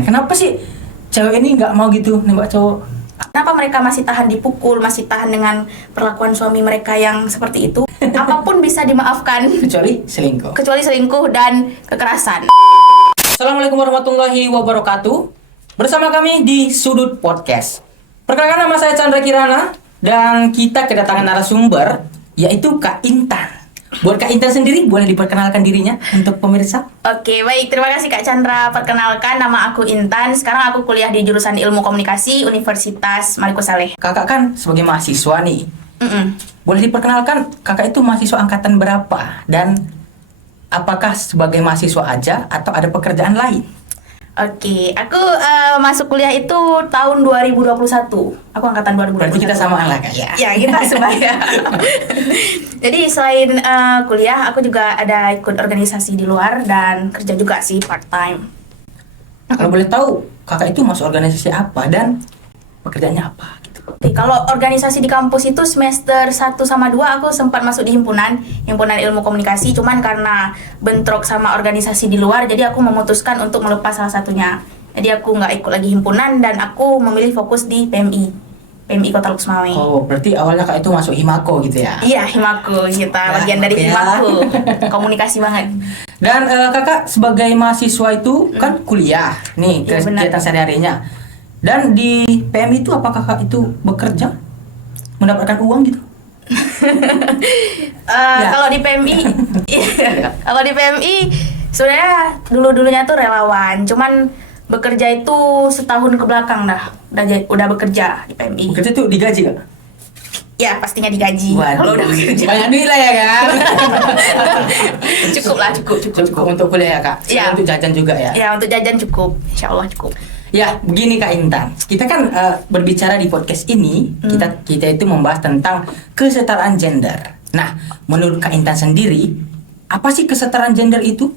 kan. Kenapa sih cewek ini nggak mau gitu nembak cowok? Kenapa mereka masih tahan dipukul, masih tahan dengan perlakuan suami mereka yang seperti itu? Apapun bisa dimaafkan Kecuali selingkuh. kecuali selingkuh dan kekerasan. Assalamualaikum warahmatullahi wabarakatuh. Bersama kami di Sudut Podcast. Perkenalkan, nama saya Chandra Kirana dan kita kedatangan narasumber yaitu Kak Intan. Buat Kak Intan sendiri, boleh diperkenalkan dirinya untuk pemirsa? Oke, baik. Terima kasih Kak Chandra. Perkenalkan, nama aku Intan. Sekarang aku kuliah di jurusan Ilmu Komunikasi Universitas Malik Saleh. Kakak kan sebagai mahasiswa nih. Mm-mm. Boleh diperkenalkan, kakak itu mahasiswa angkatan berapa? Dan apakah sebagai mahasiswa aja atau ada pekerjaan lain? Oke, aku masuk kuliah itu tahun 2021. Aku angkatan 2021. Berarti kita samaan lah Kak ya? Ya, kita sebaya. Jadi selain kuliah, aku juga ada ikut organisasi di luar dan kerja juga sih part time. Kalau boleh tahu, kakak itu masuk organisasi apa dan pekerjaannya apa? Gitu. Oke, kalau organisasi di kampus itu semester 1 sama 2 aku sempat masuk di himpunan ilmu komunikasi, cuman karena bentrok sama organisasi di luar, jadi aku memutuskan untuk melepas salah satunya. Jadi aku nggak ikut lagi himpunan dan aku memilih fokus di PMI Kota Luxmawe. Oh, berarti awalnya kak itu masuk Himako gitu ya? Iya, Himaku, kita bagian dari ya. Himaku. Komunikasi banget. Dan kakak sebagai mahasiswa itu kan kuliah nih, Iya, benar. kegiatan sehari-harinya. Dan di PMI itu apakah kakak itu bekerja? Mendapatkan uang gitu? Ya. Kalau di PMI, kalau di PMI sebenarnya dulunya tuh relawan, cuman bekerja itu setahun ke belakang udah bekerja di PMI. Bekerja itu digaji kak? Ya pastinya digaji. Kalau udah bekerja. Banyak duit lah ya kan? Cukup Untuk kuliah ya kak? Iya. Untuk jajan juga ya? Ya untuk jajan cukup, insya Allah cukup. Ya, begini Kak Intan. Kita kan berbicara di podcast ini, kita itu membahas tentang kesetaraan gender. Nah, menurut Kak Intan sendiri, apa sih kesetaraan gender itu?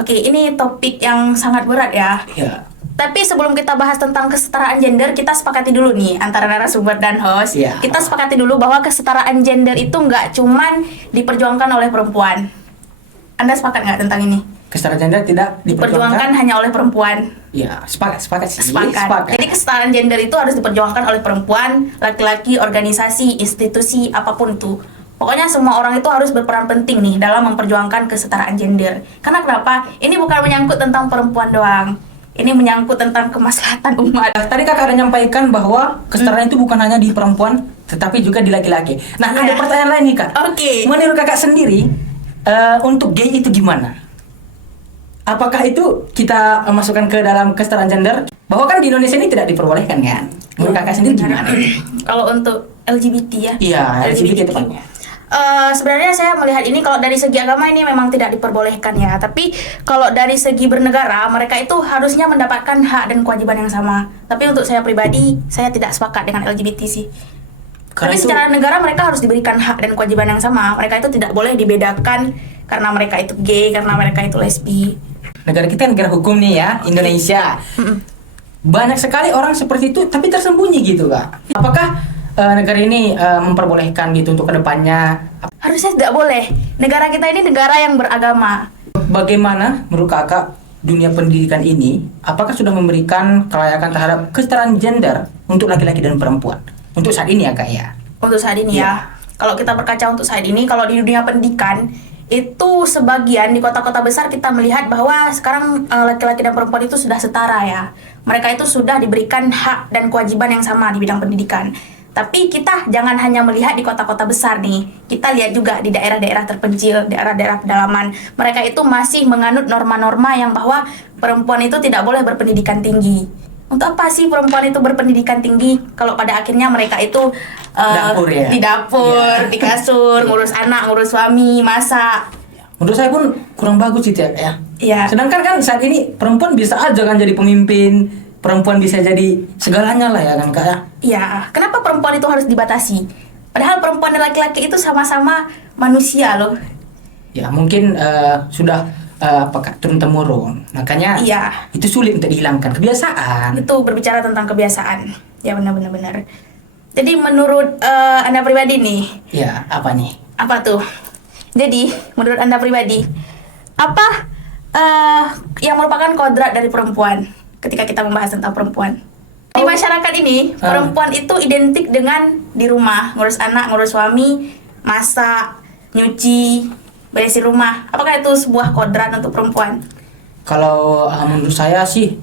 Oke, ini topik yang sangat berat ya. Ya. Tapi sebelum kita bahas tentang kesetaraan gender, kita sepakati dulu nih antara narasumber dan host. Iya. Kita sepakati dulu bahwa kesetaraan gender itu nggak cuman diperjuangkan oleh perempuan. Anda sepakat nggak tentang ini? Kesetaraan gender tidak Diperjuangkan hanya oleh perempuan. Ya, sepakat sih. Sepakat. Jadi kesetaraan gender itu harus diperjuangkan oleh perempuan, laki-laki, organisasi, institusi, apapun itu. Pokoknya semua orang itu harus berperan penting nih dalam memperjuangkan kesetaraan gender. Karena kenapa? Ini bukan menyangkut tentang perempuan doang. Ini menyangkut tentang kemaslahatan umat. Tadi kakak ada nyampaikan bahwa kesetaraan itu bukan hanya di perempuan, tetapi juga di laki-laki. Nah, ada Iya. pertanyaan lain nih kak. Oke. Menurut kakak sendiri, untuk gay itu gimana? Apakah itu kita masukkan ke dalam kesetaraan gender? Bahwa kan di Indonesia ini tidak diperbolehkan kan? Menurut kakak sendiri gimana? Kalau untuk LGBT ya? Iya, LGBT tepatnya. Sebenarnya saya melihat ini kalau dari segi agama ini memang tidak diperbolehkan ya. Tapi kalau dari segi bernegara, mereka itu harusnya mendapatkan hak dan kewajiban yang sama. Tapi untuk saya pribadi, saya tidak sepakat dengan LGBT sih. Karena Tapi itu- secara negara mereka harus diberikan hak dan kewajiban yang sama. Mereka itu tidak boleh dibedakan karena mereka itu gay, karena mereka itu lesbi. Negara kita negara hukum nih ya, Indonesia. Banyak sekali orang seperti itu, tapi tersembunyi gitu kak. Apakah negara ini memperbolehkan gitu untuk kedepannya? Harusnya tidak boleh. Negara kita ini negara yang beragama. Bagaimana menurut kakak dunia pendidikan ini? Apakah sudah memberikan kelayakan terhadap kesetaraan gender untuk laki-laki dan perempuan? Untuk saat ini ya kak ya? Untuk saat ini ya, kalau kita berkaca untuk saat ini, kalau di dunia pendidikan itu sebagian di kota-kota besar kita melihat bahwa sekarang laki-laki dan perempuan itu sudah setara ya. Mereka itu sudah diberikan hak dan kewajiban yang sama di bidang pendidikan. Tapi kita jangan hanya melihat di kota-kota besar nih. Kita lihat juga di daerah-daerah terpencil, daerah-daerah pedalaman. Mereka itu masih menganut norma-norma yang bahwa perempuan itu tidak boleh berpendidikan tinggi. Untuk apa sih perempuan itu berpendidikan tinggi kalau pada akhirnya mereka itu Dapur ya? di dapur, di kasur, ngurus anak, ngurus suami, masak. Menurut saya pun kurang bagus gitu ya. Iya. Sedangkan kan saat ini perempuan bisa aja kan jadi pemimpin, perempuan bisa jadi segalanya lah ya kan kak ya. Iya, kenapa perempuan itu harus dibatasi? Padahal perempuan dan laki-laki itu sama-sama manusia loh. Ya mungkin sudah turun temurun, makanya Iya. itu sulit untuk dihilangkan kebiasaan. Itu berbicara tentang kebiasaan. Ya benar-benar. Jadi menurut Anda pribadi nih, Ya apa nih? apa tuh? Jadi menurut Anda pribadi, apa yang merupakan kodrat dari perempuan? ketika kita membahas tentang perempuan. Di masyarakat ini, perempuan itu identik dengan di rumah, ngurus anak, ngurus suami, masak, nyuci, beresin rumah. Apakah itu sebuah kodrat untuk perempuan? Kalau menurut saya sih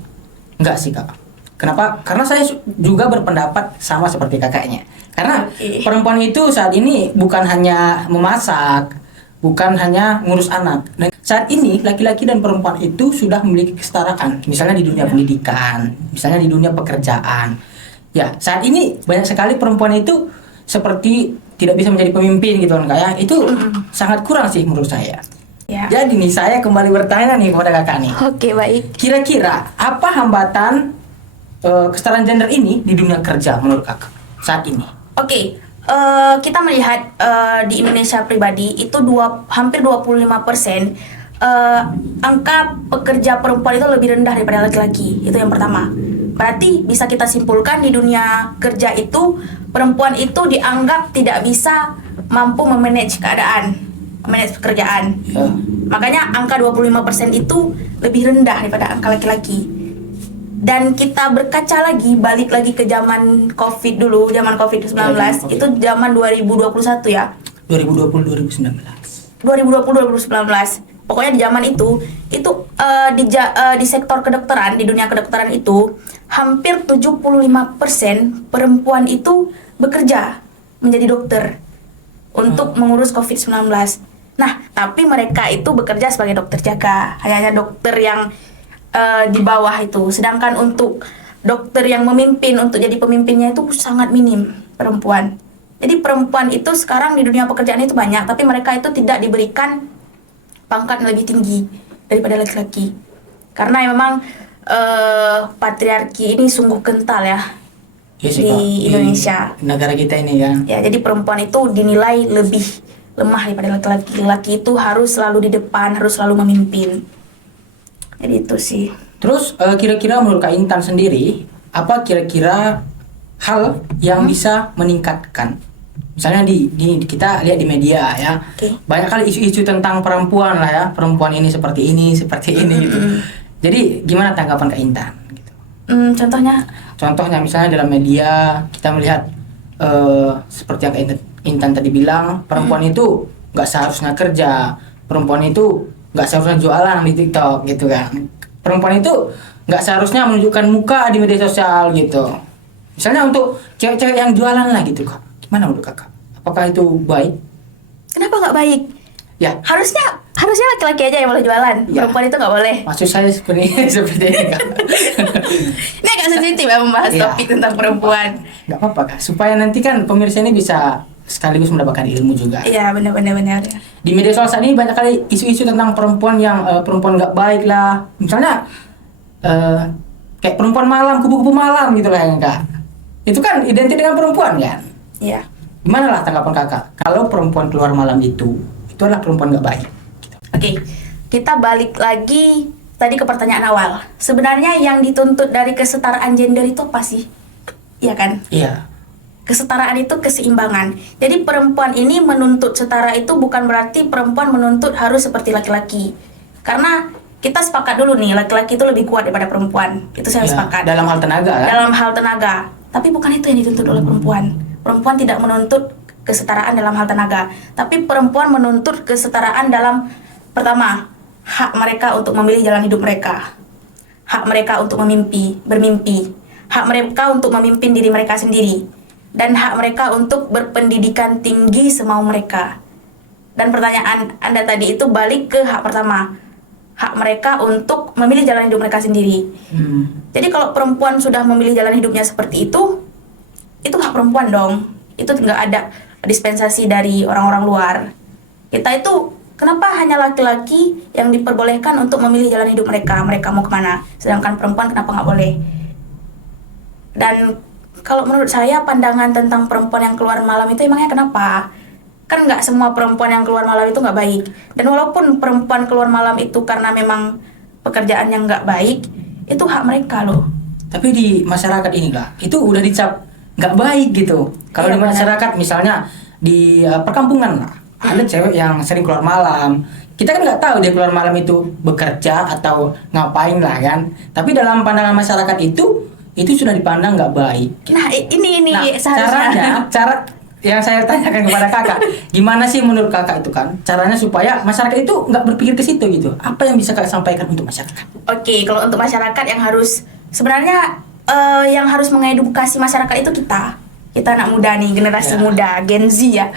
enggak sih Kak. Kenapa? Karena saya juga berpendapat sama seperti kakaknya. Karena perempuan itu saat ini bukan hanya memasak, bukan hanya ngurus anak. Dan saat ini laki-laki dan perempuan itu sudah memiliki kesetaraan. Misalnya di dunia pendidikan, misalnya di dunia pekerjaan. Ya, saat ini banyak sekali perempuan itu seperti tidak bisa menjadi pemimpin gitu kan Kak ya. Itu sangat kurang sih menurut saya. Ya. Jadi nih saya kembali bertanya nih kepada kakak nih. Oke, baik. Kira-kira apa hambatan kesetaraan gender ini di dunia kerja menurut kakak saat ini? Oke, kita melihat di Indonesia pribadi itu hampir 25% angka pekerja perempuan itu lebih rendah daripada laki-laki. Itu yang pertama. Berarti bisa kita simpulkan di dunia kerja itu perempuan itu dianggap tidak bisa mampu memanage keadaan, memanage pekerjaan. Makanya angka 25% itu lebih rendah daripada angka laki-laki. Dan kita berkaca lagi, balik lagi ke zaman COVID dulu, zaman COVID-19, itu zaman 2021 ya. 2020-2019. 2020-2019. Pokoknya di zaman itu di sektor kedokteran, di dunia kedokteran itu hampir 75% perempuan itu bekerja menjadi dokter untuk mengurus COVID-19. Nah, tapi mereka itu bekerja sebagai dokter jaga, hanya dokter yang di bawah itu. Sedangkan untuk dokter yang memimpin, untuk jadi pemimpinnya itu sangat minim perempuan. Jadi perempuan itu sekarang di dunia pekerjaan itu banyak, tapi mereka itu tidak diberikan pangkat yang lebih tinggi daripada laki-laki. Karena memang patriarki ini sungguh kental ya di Indonesia. Di negara kita ini kan. Ya, jadi perempuan itu dinilai lebih lemah daripada laki-laki. Laki itu harus selalu di depan, harus selalu memimpin. Jadi itu sih. Terus kira-kira menurut Kak Intan sendiri, apa kira-kira hal yang bisa meningkatkan? Misalnya di kita lihat di media ya, banyak kali isu-isu tentang perempuan lah ya, perempuan ini seperti ini gitu. Jadi gimana tanggapan Kak Intan? Gitu. Contohnya misalnya dalam media kita melihat seperti yang Kak Intan tadi bilang, perempuan itu nggak seharusnya kerja, perempuan itu nggak seharusnya jualan di TikTok gitu kan. Perempuan itu nggak seharusnya menunjukkan muka di media sosial gitu. Misalnya untuk cewek-cewek yang jualan lah gitu Kak. Gimana menurut kakak? Apakah itu baik? Kenapa nggak baik? Ya. Harusnya laki-laki aja yang boleh jualan. Ya. Perempuan itu nggak boleh. Maksud saya seperti ini Kak. Ini agak sensitif ya membahas topik tentang perempuan. Nggak apa-apa Kak. Supaya nanti kan pemirsa ini bisa sekaligus mendapatkan ilmu juga. Iya, benar. Di media sosial saat ini banyak kali isu-isu tentang perempuan yang perempuan nggak baik lah. Misalnya kayak perempuan malam, kupu-kupu malam gitu lah ya Kak. Itu kan identik dengan perempuan kan? Iya. Gimana lah tanggapan kakak? Kalau perempuan keluar malam itu adalah perempuan nggak baik. Oke, kita balik lagi tadi ke pertanyaan awal. Sebenarnya yang dituntut dari kesetaraan gender itu apa sih? Iya kan? Iya. Kesetaraan itu keseimbangan. Jadi perempuan ini menuntut setara itu bukan berarti perempuan menuntut harus seperti laki-laki. Karena kita sepakat dulu nih, laki-laki itu lebih kuat daripada perempuan. Itu saya sepakat. Dalam hal tenaga kan? Dalam hal tenaga. Tapi bukan itu yang dituntut oleh perempuan. Perempuan tidak menuntut kesetaraan dalam hal tenaga. Tapi perempuan menuntut kesetaraan dalam, pertama, hak mereka untuk memilih jalan hidup mereka. Hak mereka untuk bermimpi. Hak mereka untuk memimpin diri mereka sendiri. Dan hak mereka untuk berpendidikan tinggi semau mereka. Dan pertanyaan Anda tadi itu balik ke hak pertama. Hak mereka untuk memilih jalan hidup mereka sendiri. Jadi kalau perempuan sudah memilih jalan hidupnya seperti itu hak perempuan dong. Itu nggak ada dispensasi dari orang-orang luar. Kita itu, kenapa hanya laki-laki yang diperbolehkan untuk memilih jalan hidup mereka? Mereka mau kemana? Sedangkan perempuan kenapa nggak boleh? Dan kalau menurut saya pandangan tentang perempuan yang keluar malam itu emangnya kenapa? Kan nggak semua perempuan yang keluar malam itu nggak baik. Dan walaupun perempuan keluar malam itu karena memang pekerjaan yang nggak baik, itu hak mereka loh. Tapi di masyarakat ini Kak, itu udah dicap nggak baik gitu. Kalau di masyarakat misalnya di perkampungan lah, ada cewek yang sering keluar malam. kita kan nggak tahu dia keluar malam itu bekerja atau ngapain lah kan. Tapi dalam pandangan masyarakat itu sudah dipandang nggak baik. Nah, ini Nah, seharusnya. cara yang saya tanyakan kepada kakak, gimana sih menurut kakak itu kan caranya supaya masyarakat itu nggak berpikir ke situ gitu? Apa yang bisa kakak sampaikan untuk masyarakat? Oke, kalau untuk masyarakat yang harus sebenarnya yang harus mengedukasi masyarakat itu kita anak muda nih, generasi Ya. muda, Gen Z ya.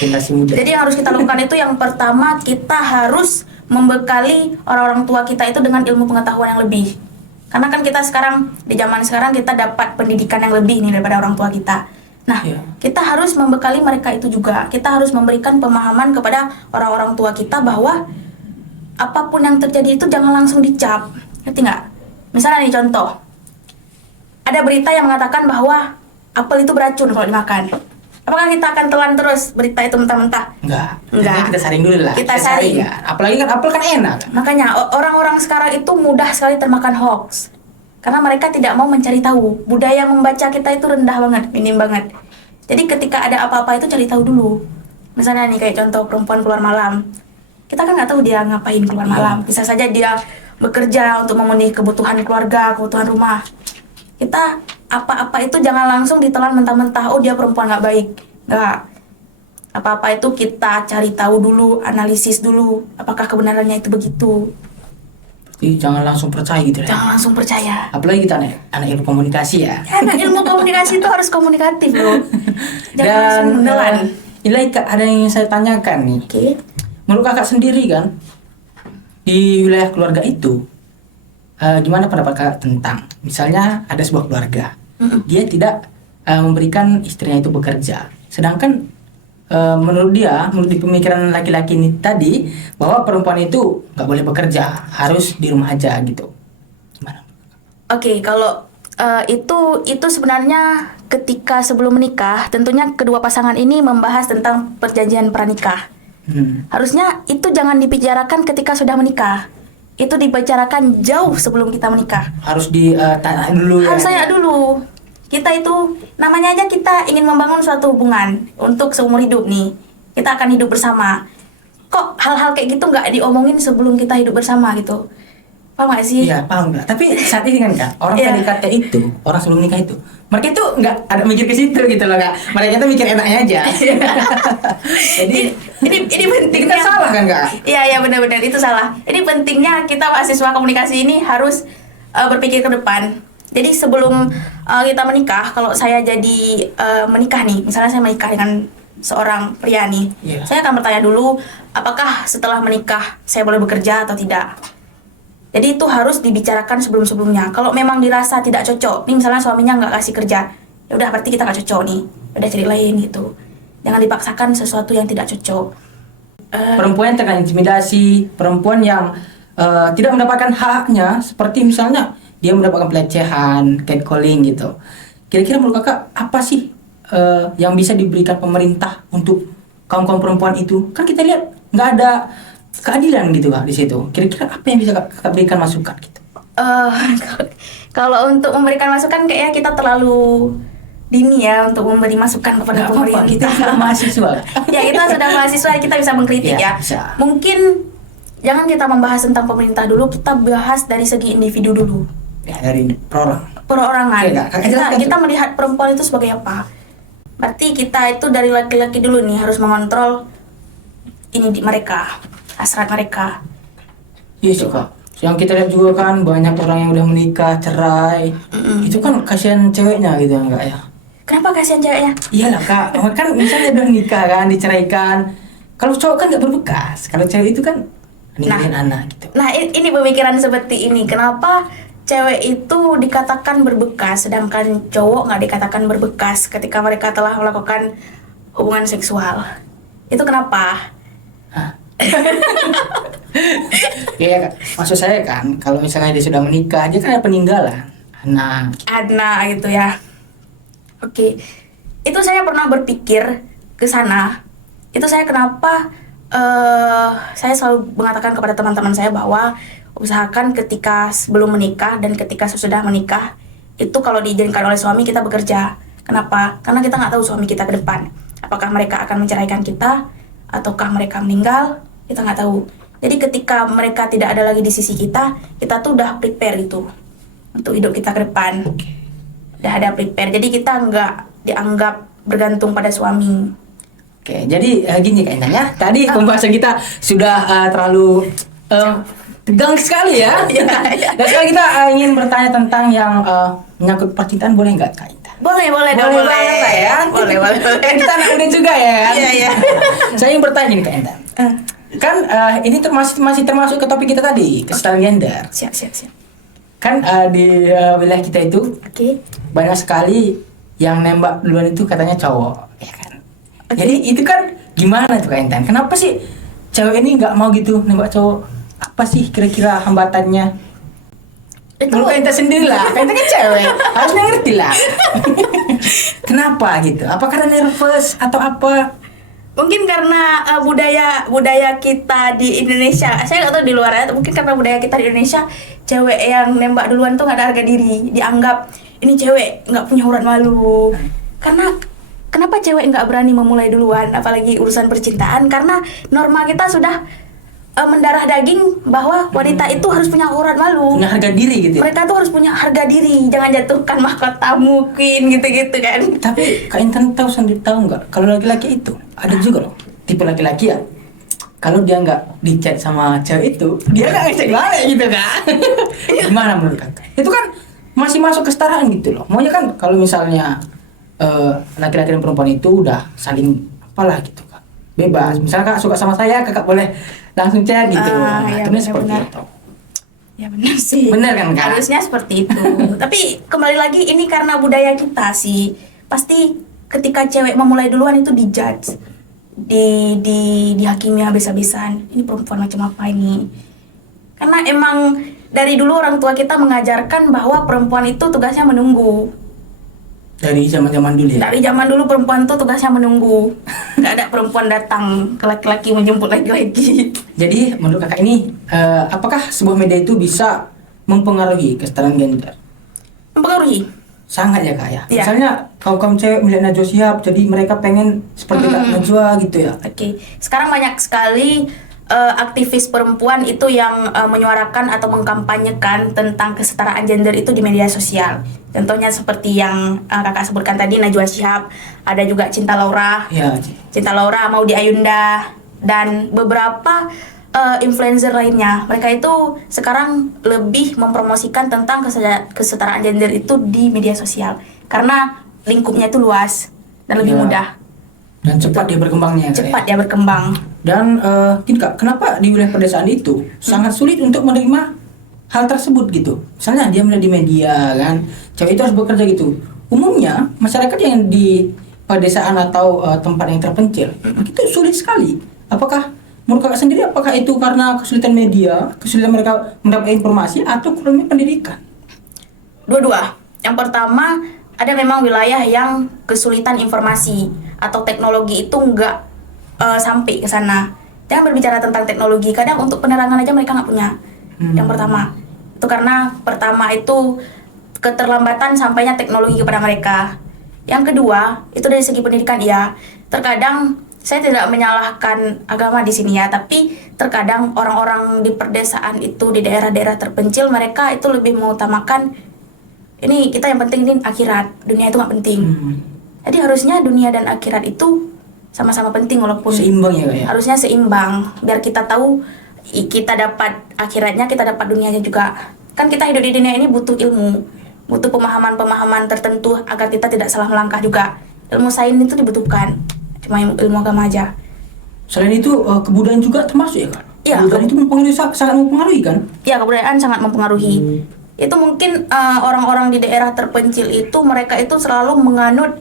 Generasi muda. Jadi yang harus kita lakukan itu yang pertama, kita harus membekali orang-orang tua kita itu dengan ilmu pengetahuan yang lebih. Karena kan kita sekarang di zaman sekarang kita dapat pendidikan yang lebih nih daripada orang tua kita. Nah, Ya. kita harus membekali mereka itu juga. Kita harus memberikan pemahaman kepada orang-orang tua kita bahwa apapun yang terjadi itu jangan langsung dicap. Ngerti nggak? Misalnya nih contoh, ada berita yang mengatakan bahwa apel itu beracun kalau dimakan. Apakah kita akan telan terus berita itu mentah-mentah? Enggak. Enggak. Kita saring dulu lah. Kita saring. Kan. Apalagi kan apel kan enak. Makanya orang-orang sekarang itu mudah sekali termakan hoax. Karena mereka tidak mau mencari tahu. Budaya membaca kita itu rendah banget, minim banget. Jadi ketika ada apa-apa itu cari tahu dulu. Misalnya nih kayak contoh perempuan keluar malam. Kita kan nggak tahu dia ngapain keluar malam. Bisa saja dia bekerja untuk memenuhi kebutuhan keluarga, kebutuhan rumah. Kita apa-apa itu jangan langsung ditelan mentah-mentah. Oh, dia perempuan nggak baik. Nggak. Apa-apa itu kita cari tahu dulu, analisis dulu. Apakah kebenarannya itu begitu? Jadi jangan langsung percaya gitu ya. Jangan langsung percaya. Apalagi kita anak ilmu komunikasi ya. Karena ilmu komunikasi itu harus komunikatif, bro. Jangan Dan langsung menelan. Ilai, Kak, ada yang ingin saya tanyakan nih. Oke. Menurut kakak sendiri kan, di wilayah keluarga itu, gimana pendapat kakak tentang, misalnya ada sebuah keluarga, dia tidak memberikan istrinya itu bekerja, sedangkan menurut di pemikiran laki-laki ini tadi, bahwa perempuan itu nggak boleh bekerja, harus di rumah aja gitu. Gimana? Oke, kalau itu sebenarnya ketika sebelum menikah, tentunya kedua pasangan ini membahas tentang perjanjian pranikah. Harusnya itu jangan dibicarakan ketika sudah menikah. Itu dibicarakan jauh sebelum kita menikah. Harus ditanya dulu ya. Harus tanya dulu. Kita itu namanya aja kita ingin membangun suatu hubungan untuk seumur hidup nih. Kita akan hidup bersama. Kok hal-hal kayak gitu nggak diomongin sebelum kita hidup bersama gitu? Paham nggak sih? Iya, paham nggak? Tapi saat ini kan Kak, orang Iya. PDKT itu, orang sebelum nikah itu, mereka itu nggak ada mikir ke situ gitu loh Kak. Mereka itu mikir enaknya aja. Jadi ini pentingnya. kita salah kan Kak? Iya benar-benar itu salah. Ini pentingnya kita mahasiswa komunikasi ini harus berpikir ke depan. Jadi sebelum kita menikah, kalau saya jadi menikah nih, misalnya saya menikah dengan seorang pria nih, Iya. saya akan bertanya dulu, apakah setelah menikah saya boleh bekerja atau tidak. Jadi itu harus dibicarakan sebelum-sebelumnya. Kalau memang dirasa tidak cocok, nih misalnya suaminya nggak kasih kerja, ya udah berarti kita nggak cocok nih, udah cari lain gitu. Jangan dipaksakan sesuatu yang tidak cocok. Perempuan yang terkena intimidasi, perempuan yang tidak mendapatkan haknya, seperti misalnya dia mendapatkan pelecehan, catcalling gitu. Kira-kira menurut kakak apa sih yang bisa diberikan pemerintah untuk kaum perempuan itu? Kan kita lihat nggak ada keadilan gitu Kak di situ. Kira-kira apa yang bisa kakak berikan masukan gitu? Kalau untuk memberikan masukan kayaknya kita terlalu dini ya untuk memberi masukan kepada Nggak apa-apa, pemerintah. kita sudah mahasiswa. Ya kita sudah mahasiswa, kita bisa mengkritik Ya, ya. bisa. Mungkin jangan kita membahas tentang pemerintah dulu, kita bahas dari segi individu dulu. Ya, dari perorang. Perorangan. Oke, Kak. Kakak jelaskan Kita tuh. melihat perempuan itu sebagai apa? Berarti kita itu dari laki-laki dulu nih harus mengontrol mereka, hasrat mereka. Iya sih Kak. Yang kita lihat juga kan banyak orang yang udah menikah, cerai. Itu kan kasihan ceweknya gitu enggak ya? Kenapa kasihan ceweknya? Iyalah Kak, kan misalnya udah nikah kan, diceraikan. Kalau cowok kan nggak berbekas, kalau cewek itu kan ninggalin anak gitu. Nah, ini pemikiran seperti ini. Kenapa cewek itu dikatakan berbekas, sedangkan cowok nggak dikatakan berbekas ketika mereka telah melakukan hubungan seksual? Itu kenapa? Iya Kak, maksud saya kan, kalau misalnya dia sudah menikah, dia kan ada peninggalan anak. Adna gitu ya. Oke, itu saya pernah berpikir ke sana. Itu saya kenapa saya selalu mengatakan kepada teman-teman saya bahwa usahakan ketika sebelum menikah dan ketika sesudah menikah itu kalau diizinkan oleh suami kita bekerja. Kenapa? Karena kita nggak tahu suami kita ke depan. Apakah mereka akan menceraikan kita ataukah mereka meninggal? Kita nggak tahu. Jadi ketika mereka tidak ada lagi di sisi kita tuh udah prepare itu untuk hidup kita ke depan. Udah ada prepare. Jadi kita nggak dianggap bergantung pada suami. Oke, jadi gini Kak Intan ya. Tadi pembahasan kita sudah terlalu tegang sekali ya. Dan sekarang kita ingin bertanya tentang yang menyangkut percintaan, boleh nggak Kak Intan? Boleh banget lah ya. Boleh. Kita anak muda juga ya. Iya. Saya ingin bertanya nih Kak Intan. Kan ini masih termasuk ke topik kita tadi, kesetaraan gender. Siap. Kan di wilayah kita itu Oke. banyak sekali yang nembak duluan itu katanya cowok, ya kan? Oke. Jadi itu kan gimana tuh Kak Intan? Kenapa sih cewek ini nggak mau gitu nembak cowok? Apa sih kira-kira hambatannya? Itu Kalau Kak Intan sendiri lah, Kak Intan kan cewek, harusnya ngerti lah. Kenapa gitu? Apa karena nervous atau apa? mungkin karena budaya kita di Indonesia. Saya nggak tahu di luar ya. Mungkin karena budaya kita di Indonesia, cewek yang nembak duluan tuh nggak ada harga diri. Dianggap ini cewek nggak punya urat malu. Karena kenapa cewek nggak berani memulai duluan, apalagi urusan percintaan? Karena norma kita sudah mendarah daging bahwa wanita itu harus punya urat malu. Punya harga diri gitu ya? Mereka tuh harus punya harga diri, jangan jatuhkan mahkotamu, queen gitu-gitu kan. Tapi Kak Intan tahu nggak kalau laki-laki itu ada juga loh tipe laki-laki ya, kalau dia nggak di-chat sama cewek itu dia nggak ngecek balik gitu kan. Gimana menurut Kakak? Itu kan masih masuk kesetaraan gitu loh. Maunya kan kalau misalnya laki-laki dan perempuan itu udah saling apalah gitu Kak, bebas. Misalnya Kak suka sama saya, Kakak boleh langsung chat gitu. Iya, Terus seperti benar. itu. Ya benar sih. Benar kan Kak? Harusnya seperti itu. Tapi kembali lagi ini karena budaya kita sih. Pasti ketika cewek memulai duluan itu dijudge. Dihakimi habis-habisan. Ini perempuan macam apa ini? Karena emang dari dulu orang tua kita mengajarkan bahwa perempuan itu tugasnya menunggu. Dari zaman-zaman dulu ya? Dari zaman dulu perempuan tuh tugasnya menunggu. Nggak ada perempuan datang ke laki-laki menjemput laki-laki. Jadi menurut Kakak ini apakah sebuah media itu bisa mempengaruhi kesetaraan gender? Mempengaruhi. Sangat ya Kak ya. Iya. Misalnya kaum cewek melihat Najwa Shihab, jadi mereka pengen seperti Kak Najwa gitu ya. Oke. Sekarang banyak sekali aktivis perempuan itu yang menyuarakan atau mengkampanyekan tentang kesetaraan gender itu di media sosial. Contohnya seperti yang kakak sebutkan tadi, Najwa Shihab, ada juga Cinta Laura, Iya. Cinta Laura, Maudy Ayunda, dan beberapa influencer lainnya. Mereka itu sekarang lebih mempromosikan tentang kesetaraan gender itu di media sosial karena lingkupnya itu luas dan lebih Iya. mudah. Dan cepat dia berkembangnya. Kak, ya. Cepat dia berkembang. Dan gini Kak, kenapa di wilayah pedesaan itu sangat sulit untuk menerima hal tersebut gitu? Misalnya dia melihat di media kan, cewek itu harus bekerja gitu. Umumnya masyarakat yang di pedesaan atau tempat yang terpencil itu sulit sekali. Apakah menurut Kakak sendiri, apakah itu karena kesulitan media, kesulitan mereka mendapatkan informasi, atau kurangnya pendidikan? Dua-dua. Yang pertama, ada memang wilayah yang kesulitan informasi atau teknologi itu nggak sampai ke sana. Jangan berbicara tentang teknologi, kadang untuk penerangan aja mereka nggak punya. Yang pertama, itu karena pertama itu keterlambatan sampainya teknologi kepada mereka. Yang kedua, itu dari segi pendidikan ya. Terkadang saya tidak menyalahkan agama di sini ya, tapi terkadang orang-orang di perdesaan itu di daerah-daerah terpencil mereka itu lebih mengutamakan ini kita yang penting ini akhirat, dunia itu nggak penting. Jadi harusnya dunia dan akhirat itu sama-sama penting walaupun Seimbang ya Kak ya? harusnya seimbang biar kita tahu kita dapat akhiratnya, kita dapat dunianya juga. Kan kita hidup di dunia ini butuh ilmu, butuh pemahaman-pemahaman tertentu agar kita tidak salah melangkah juga. Ilmu sains itu dibutuhkan, cuma ilmu agama aja. Selain itu kebudayaan juga termasuk ya Kak? Iya. Kebudayaan itu mempengaruhi, sangat mempengaruhi kan? Ya, kebudayaan sangat mempengaruhi. Itu mungkin orang-orang di daerah terpencil itu mereka itu selalu menganut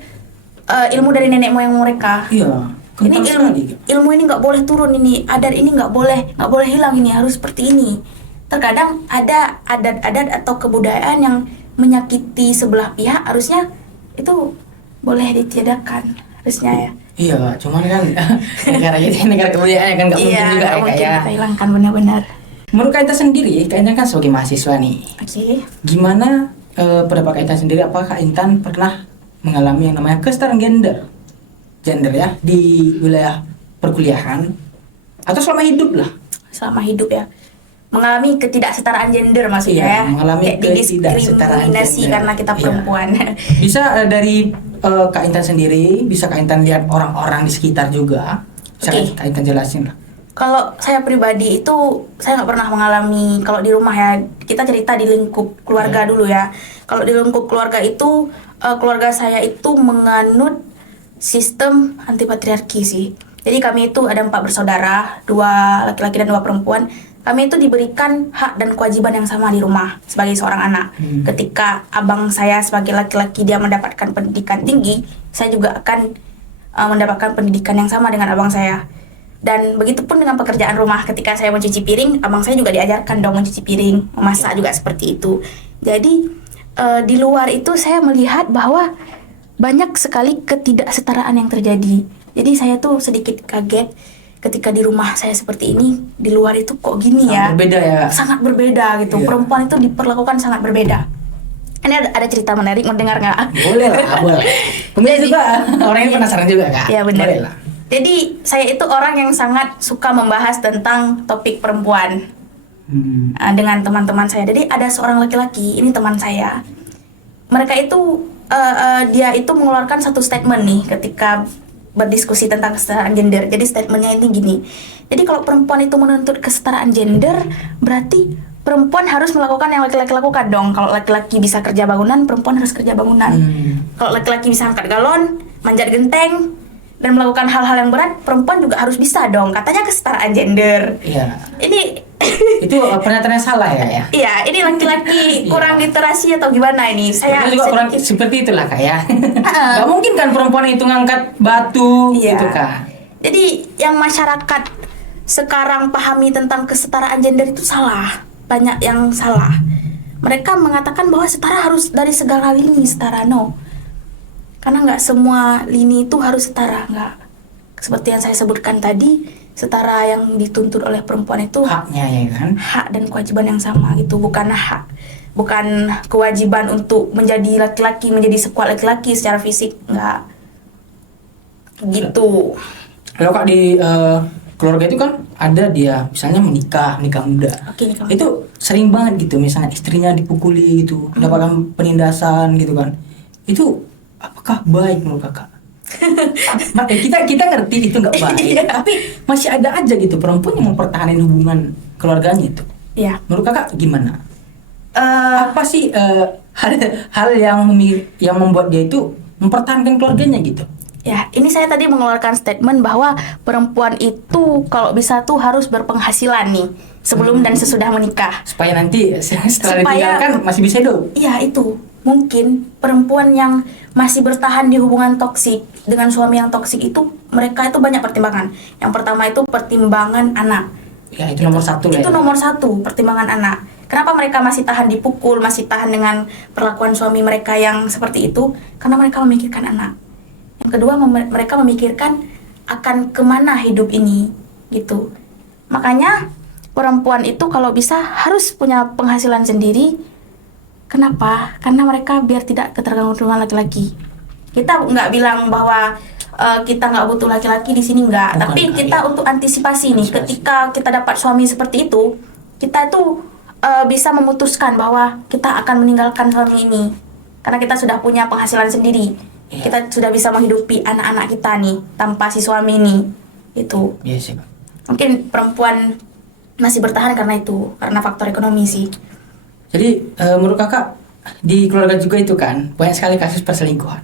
ilmu dari nenek moyang mereka. Iya. Ini kental sekali, Kak. ilmu ini nggak boleh turun, ini adat ini nggak boleh hilang, ini harus seperti ini. Terkadang ada adat-adat atau kebudayaan yang menyakiti sebelah pihak, harusnya itu boleh ditiadakan harusnya ya. Iya, cuman kan negara kita negara kebudayaan kan nggak mungkin juga nggak ya mungkin kayak. kita hilangkan benar-benar. Menurut Kak Intan sendiri, Kak Intan kan sebagai mahasiswa nih. Oke. Gimana pendapat Kak Intan sendiri? Apakah Kak Intan pernah mengalami yang namanya kesetaraan gender ya di wilayah perkuliahan atau selama hidup lah? selama hidup ya. Mengalami ketidaksetaraan gender maksudnya Iya, ya. mengalami Kayak ketidaksetaraan didiskriminasi gender. karena kita Iya. perempuan. Bisa dari Kak Intan sendiri, bisa Kak Intan lihat orang-orang di sekitar juga. Bisa Oke. Kak Intan jelasin lah. Kalau saya pribadi itu saya nggak pernah mengalami kalau di rumah ya. Kita cerita di lingkup keluarga dulu ya. Kalau di lingkup keluarga itu keluarga saya itu menganut sistem anti patriarki sih. Jadi kami itu ada 4 bersaudara, 2 laki-laki dan 2 perempuan. Kami itu diberikan hak dan kewajiban yang sama di rumah sebagai seorang anak. Ketika abang saya sebagai laki-laki dia mendapatkan pendidikan tinggi, saya juga akan mendapatkan pendidikan yang sama dengan abang saya. Dan begitupun dengan pekerjaan rumah. Ketika saya mencuci piring, abang saya juga diajarkan dong mencuci piring, memasak juga seperti itu. Jadi di luar itu saya melihat bahwa banyak sekali ketidaksetaraan yang terjadi. Jadi saya tuh sedikit kaget ketika di rumah saya seperti ini, di luar itu kok gini ya. Sangat berbeda ya. Sangat berbeda gitu. Iya. Perempuan itu diperlakukan sangat berbeda. Ini ada cerita menarik, mau dengar nggak? Boleh lah, boleh. Kemudian juga orang ini penasaran juga Kak. Iya benar. Boleh lah. Jadi saya itu orang yang sangat suka membahas tentang topik perempuan dengan teman-teman saya. Jadi ada seorang laki-laki, ini teman saya. Mereka itu dia itu mengeluarkan satu statement nih ketika berdiskusi tentang kesetaraan gender. Jadi statementnya ini gini. Jadi kalau perempuan itu menuntut kesetaraan gender, berarti perempuan harus melakukan yang laki-laki lakukan dong. Kalau laki-laki bisa kerja bangunan, perempuan harus kerja bangunan. Kalau laki-laki bisa angkat galon, manjat genteng, dan melakukan hal-hal yang berat, perempuan juga harus bisa dong. Katanya kesetaraan gender. Iya. Ini Itu pernyataan yang salah ya. iya, ini laki-laki kurang literasi atau gimana ini? Saya Itu juga kurang sedikit- seperti itulah Kak ya. Gak mungkin kan perempuan itu ngangkat batu Iya. gitu Kak. Jadi yang masyarakat sekarang pahami tentang kesetaraan gender itu salah. Banyak yang salah. Mereka mengatakan bahwa setara harus dari segala lini setara. No. Karena nggak semua lini itu harus setara. Nggak. Seperti yang saya sebutkan tadi, setara yang dituntut oleh perempuan itu Haknya ya kan. hak dan kewajiban yang sama gitu. Bukan hak, bukan kewajiban untuk menjadi laki-laki, menjadi sekuat laki-laki secara fisik. Nggak. Gitu. Kalau Kak di keluarga itu kan ada dia misalnya menikah muda. Oke, kalau Itu sering banget gitu misalnya istrinya dipukuli gitu, mendapatkan penindasan gitu kan. Itu apakah baik menurut Kakak? kita ngerti itu nggak baik, Iya. tapi masih ada aja gitu perempuan yang mempertahankan hubungan keluarganya itu. ya. Menurut Kakak gimana? Eh, Apa sih hal yang membuat dia itu mempertahankan keluarganya gitu? Ya, ini saya tadi mengeluarkan statement bahwa perempuan itu kalau bisa tuh harus berpenghasilan nih sebelum dan sesudah menikah. Supaya nanti setelah Supaya- ditinggalkan masih bisa hidup. Iya, itu. Mungkin perempuan yang masih bertahan di hubungan toksik dengan suami yang toksik itu mereka itu banyak pertimbangan. Yang pertama itu pertimbangan anak. Ya itu nomor satu lah. Itu ya. nomor satu, pertimbangan anak. Kenapa mereka masih tahan dipukul, masih tahan dengan perlakuan suami mereka yang seperti itu? Karena mereka memikirkan anak. Yang kedua, mereka memikirkan akan kemana hidup ini, gitu. Makanya perempuan itu kalau bisa harus punya penghasilan sendiri. Kenapa? Karena mereka biar tidak ketergantungan laki-laki. Kita nggak bilang bahwa kita nggak butuh laki-laki di sini nggak, Bukan, tapi Kak, kita ya. untuk antisipasi nih. Antisipasi. Ketika kita dapat suami seperti itu, kita itu bisa memutuskan bahwa kita akan meninggalkan suami ini karena kita sudah punya penghasilan sendiri. Iya. Kita sudah bisa menghidupi anak-anak kita nih tanpa si suami ini. Itu Iya sih, Kak. mungkin perempuan masih bertahan karena itu, karena faktor ekonomi sih. Jadi menurut Kakak di keluarga juga itu kan banyak sekali kasus perselingkuhan.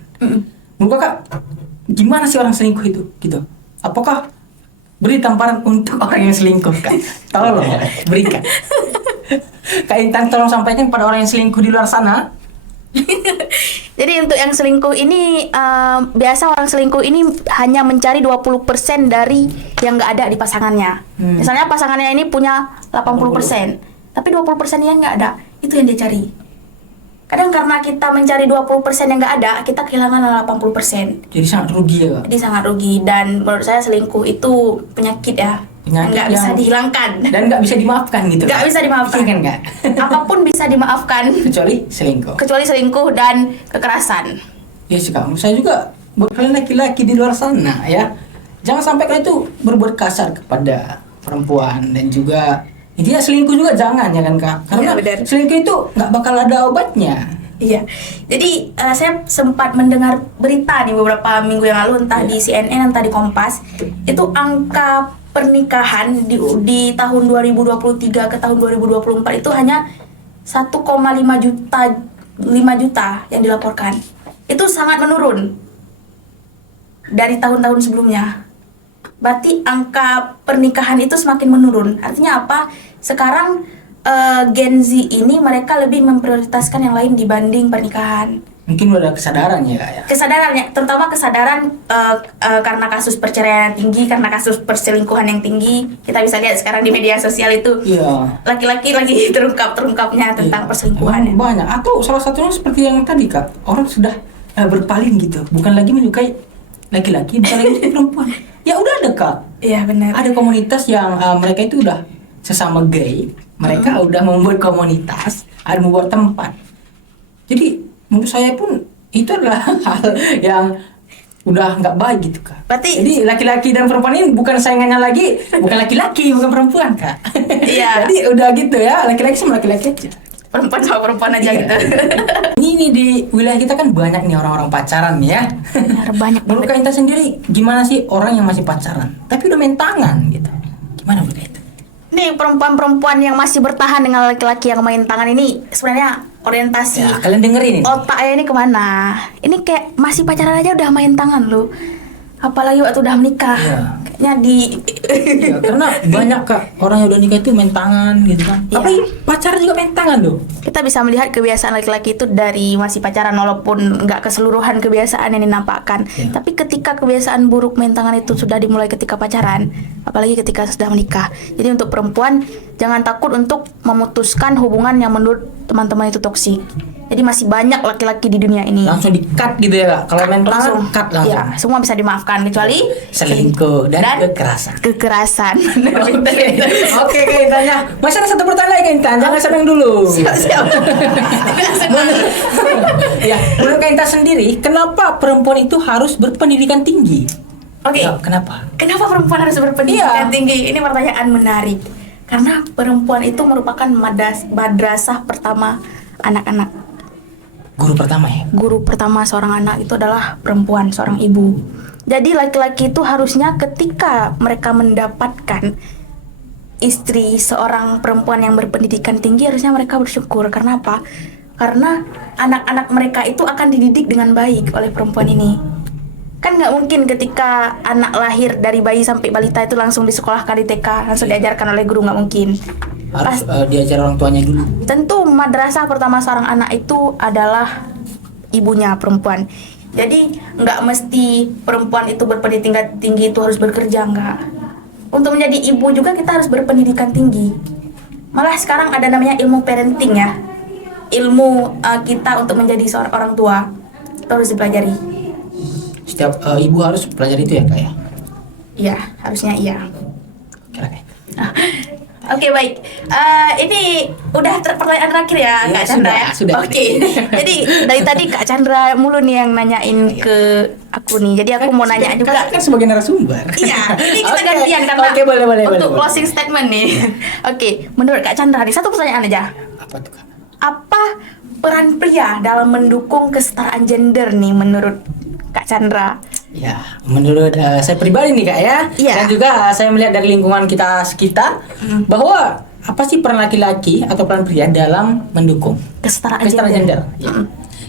Menurut Kakak gimana sih orang selingkuh itu gitu? Apakah beri tamparan untuk orang yang selingkuh kan? Tolong berikan. Kak Intan tolong sampaikan pada orang yang selingkuh di luar sana. Jadi untuk yang selingkuh ini biasa orang selingkuh ini hanya mencari 20% dari yang nggak ada di pasangannya. Misalnya pasangannya ini punya 80%, tapi 20% yang nggak ada, itu yang dia cari. Kadang karena kita mencari 20% yang nggak ada, kita kehilangan 80%. Jadi sangat rugi ya, Kak. Jadi sangat rugi, dan menurut saya selingkuh itu penyakit ya. Penyakit Nggak bisa yang- dihilangkan. Dan nggak bisa dimaafkan gitu. Nggak Kak. bisa dimaafkan. Iya kan, Kak? Apapun bisa dimaafkan, Kecuali selingkuh. kecuali selingkuh dan kekerasan. Ya sih Kak, saya juga buat kalian laki-laki di luar sana ya, jangan sampai kalian tuh berbuat kasar kepada perempuan, dan juga intinya selingkuh juga jangan ya kan Kak, karena Iya, benar. selingkuh itu nggak bakal ada obatnya. Iya, jadi saya sempat mendengar berita nih beberapa minggu yang lalu, entah di CNN entah di Kompas, itu angka pernikahan di tahun 2023 ke tahun 2024 itu hanya 1,5 juta, 5 juta yang dilaporkan. Itu sangat menurun dari tahun-tahun sebelumnya. Berarti angka pernikahan itu semakin menurun. Artinya apa? Sekarang Gen Z ini mereka lebih memprioritaskan yang lain dibanding pernikahan. Mungkin udah ada kesadaran ya Kak ya. Kesadarannya, terutama kesadaran karena kasus perceraian yang tinggi, karena kasus perselingkuhan yang tinggi. Kita bisa lihat sekarang di media sosial itu Iya. laki-laki lagi terungkapnya tentang perselingkuhan. Emang banyak. Atau salah satunya seperti yang tadi Kak, orang sudah berpaling gitu, bukan lagi menyukai laki-laki, bukan lagi menyukai perempuan. Ya udah ada Kak. Iya benar. Ada komunitas yang mereka itu udah sesama gay, mereka udah membuat komunitas, ada membuat tempat. Jadi menurut saya pun itu adalah hal yang udah nggak baik gitu Kak. Berarti- jadi laki-laki dan perempuan ini bukan saingannya lagi, bukan laki-laki, bukan perempuan Kak. Iya. Jadi udah gitu ya, laki-laki sama laki-laki aja. Perempuan sama perempuan aja Iya. gitu. Ini di wilayah kita kan banyak nih orang-orang pacaran nih ya. Benar, banyak Menurut Kak Inta sendiri, gimana sih orang yang masih pacaran tapi udah main tangan gitu? Gimana menurut Kak Inta? Nih perempuan-perempuan yang masih bertahan dengan laki-laki yang main tangan ini sebenarnya orientasi Ya, kalian dengerin ini. otaknya ini kemana? Ini kayak masih pacaran aja udah main tangan loh. Apalagi waktu udah menikah. Iya. Kayaknya di Iya, karena banyak Kak orang yang udah nikah itu main tangan gitu kan. Iya. Tapi pacaran juga main tangan loh. kita bisa melihat kebiasaan laki-laki itu dari masih pacaran, walaupun nggak keseluruhan kebiasaan yang dinampakkan. Iya. Tapi ketika kebiasaan buruk main tangan itu sudah dimulai ketika pacaran, apalagi ketika sudah menikah. Jadi untuk perempuan jangan takut untuk memutuskan hubungan yang menurut teman-teman itu toksik. Jadi masih banyak laki-laki di dunia ini. Langsung di-cut gitu ya Kak. Kalau main tangan cut langsung. Ya, semua bisa dimaafkan kecuali Selingkuh dan kekerasan. kekerasan. Oke Kak Intanya. Masih ada satu pertanyaan lagi Kak Intan. Jangan senang dulu. Siap-siap. Tidak senang. Ya, menurut Kak Intan sendiri, kenapa perempuan itu harus berpendidikan tinggi? Oke. Ya, kenapa? Kenapa perempuan harus berpendidikan Iya. tinggi? Ini pertanyaan menarik. Karena perempuan itu merupakan madrasah pertama anak-anak. Guru pertama ya. Guru pertama seorang anak itu adalah perempuan, seorang ibu. Jadi laki-laki itu harusnya ketika mereka mendapatkan istri seorang perempuan yang berpendidikan tinggi, harusnya mereka bersyukur. Karena apa? Karena anak-anak mereka itu akan dididik dengan baik oleh perempuan ini. Kan nggak mungkin ketika anak lahir dari bayi sampai balita itu langsung disekolahkan di TK, langsung diajarkan oleh guru, nggak mungkin. Harus diajar orang tuanya dulu. Tentu madrasah pertama seorang anak itu adalah ibunya, perempuan. Jadi nggak mesti perempuan itu berpendidikan tinggi itu harus bekerja, nggak. Untuk menjadi ibu juga kita harus berpendidikan tinggi. Malah sekarang ada namanya ilmu parenting ya. Ilmu kita untuk menjadi seorang orang tua itu harus dipelajari. Setiap ibu harus pelajari itu ya Kak ya. Iya, harusnya iya. Kira kayak. Oke, baik. Ini udah pertanyaan terakhir ya, Iya, Kak Chandra ya. sudah. Oke. Jadi dari tadi Kak Chandra mulu nih yang nanyain ke aku nih. Jadi aku mau nanya juga. Kan sebagai narasumber. Iya, ini kita Oke. gantian karena Oke, boleh. untuk boleh. closing statement nih. Oke, menurut Kak Chandra nih satu pertanyaan aja. Apa tuh Kak? Apa peran pria dalam mendukung kesetaraan gender nih menurut Kak Chandra? Ya, menurut saya pribadi nih Kak ya, Iya. dan juga saya melihat dari lingkungan kita sekitar bahwa apa sih peran laki-laki atau peran pria dalam mendukung Kesetaraan kesetaraan gender. gender? Ya.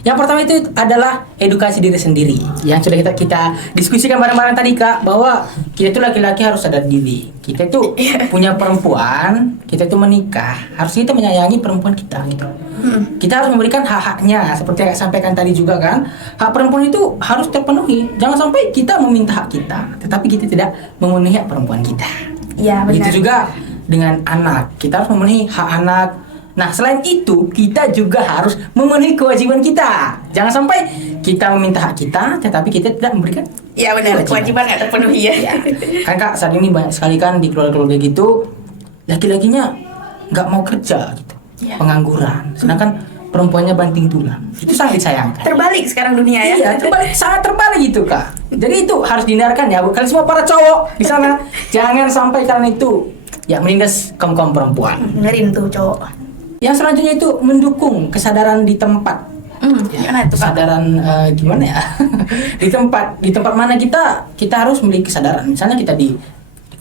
Yang pertama itu adalah edukasi diri sendiri. Yang sudah kita diskusikan bareng-bareng tadi Kak, bahwa kita itu laki-laki harus sadar diri. Kita itu punya perempuan, kita itu menikah, harus kita menyayangi perempuan kita gitu. Kita harus memberikan hak-haknya seperti yang saya sampaikan tadi juga kan. Hak perempuan itu harus terpenuhi. Jangan sampai kita meminta hak kita, tetapi kita tidak memenuhi hak perempuan kita. Iya, benar. Begitu juga dengan anak, kita harus memenuhi hak anak. Nah, selain itu, kita juga harus memenuhi kewajiban kita. Jangan sampai kita meminta hak kita, tetapi kita tidak memberikan. Iya benar, kewajiban nggak terpenuhi ya. Kan Kak, saat ini banyak sekali kan di keluarga-keluarga gitu, laki-lakinya nggak mau kerja gitu, Iya. pengangguran. Sedangkan perempuannya banting tulang. Itu sangat disayangkan. Terbalik sekarang dunia ya. Iya, sangat terbalik gitu Kak. Jadi itu harus dihindarkan ya, kalian semua para cowok di sana, jangan sampai kalian itu ya menindas kaum perempuan. Dengerin tuh cowok. Yang selanjutnya itu mendukung kesadaran di tempat. Gimana itu Kak? Kesadaran gimana ya? di tempat mana kita harus memiliki kesadaran. Misalnya kita di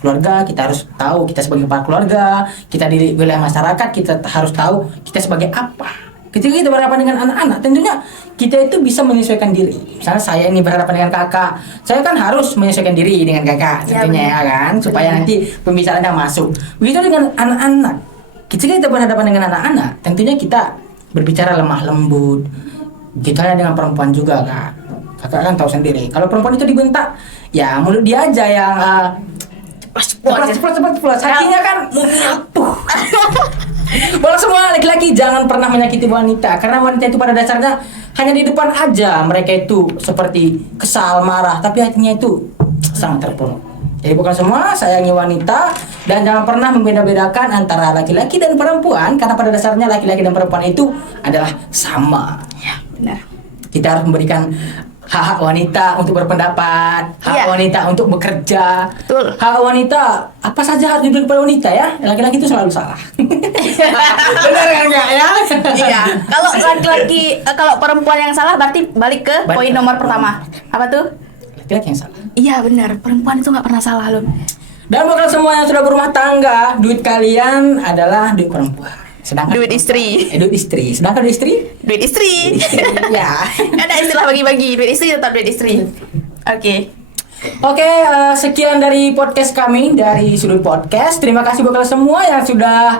keluarga, kita harus tahu kita sebagai kepala keluarga, kita di wilayah masyarakat, kita harus tahu kita sebagai apa. Ketika kita berhadapan dengan anak-anak, tentunya kita itu bisa menyesuaikan diri. Misalnya saya ini berhadapan dengan kakak, saya kan harus menyesuaikan diri dengan kakak, tentunya ya kan, supaya nanti pembicaraannya masuk. Begitu dengan anak-anak. Ketika kita berhadapan dengan anak-anak, tentunya kita berbicara lemah lembut. Begitu halnya dengan perempuan juga, Kak. Kakak kan tahu sendiri. Kalau perempuan itu dibentak, ya mulut dia aja yang ceplos. Hatinya kan Bola semua laki-laki jangan pernah menyakiti wanita, karena wanita itu pada dasarnya hanya di depan aja mereka itu seperti kesal, marah, tapi hatinya itu sangat terpuruk. Jadi bukan semua sayangi wanita, dan jangan pernah membeda-bedakan antara laki-laki dan perempuan, karena pada dasarnya laki-laki dan perempuan itu adalah sama. Ya, benar. Kita harus memberikan hak wanita untuk berpendapat, hak wanita untuk bekerja, Betul. hak wanita apa saja harus diberikan kepada wanita ya. Laki-laki itu selalu salah. Benar kan enggak ya? Iya. Kalau laki-laki, kalau perempuan yang salah berarti balik ke Balik poin ke nomor pertama. Apa tuh? Laki-laki yang salah. Iya benar, perempuan itu nggak pernah salah loh. Dan bukan semua yang sudah berumah tangga, duit kalian adalah duit perempuan. Sedangkan Duit istri. duit istri. Sedangkan duit istri? Duit istri. Ya. Ada istilah bagi-bagi, duit istri tetap duit istri. Oke. Oke, sekian dari podcast kami dari Sudut Podcast. Terima kasih buat kalian semua yang sudah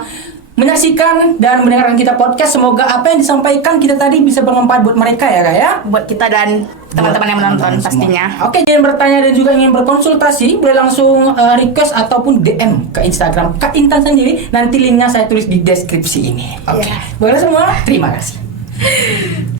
menyaksikan dan mendengarkan kita podcast. Semoga apa yang disampaikan kita tadi bisa bermanfaat buat mereka ya, Kak ya. Buat kita dan teman-teman yang menonton Teman-teman pastinya. semua. Oke, jangan bertanya dan juga ingin berkonsultasi, boleh langsung request ataupun DM ke Instagram Kak Intan sendiri. Nanti linknya saya tulis di deskripsi ini. Oke, Iya. boleh semua. Terima kasih.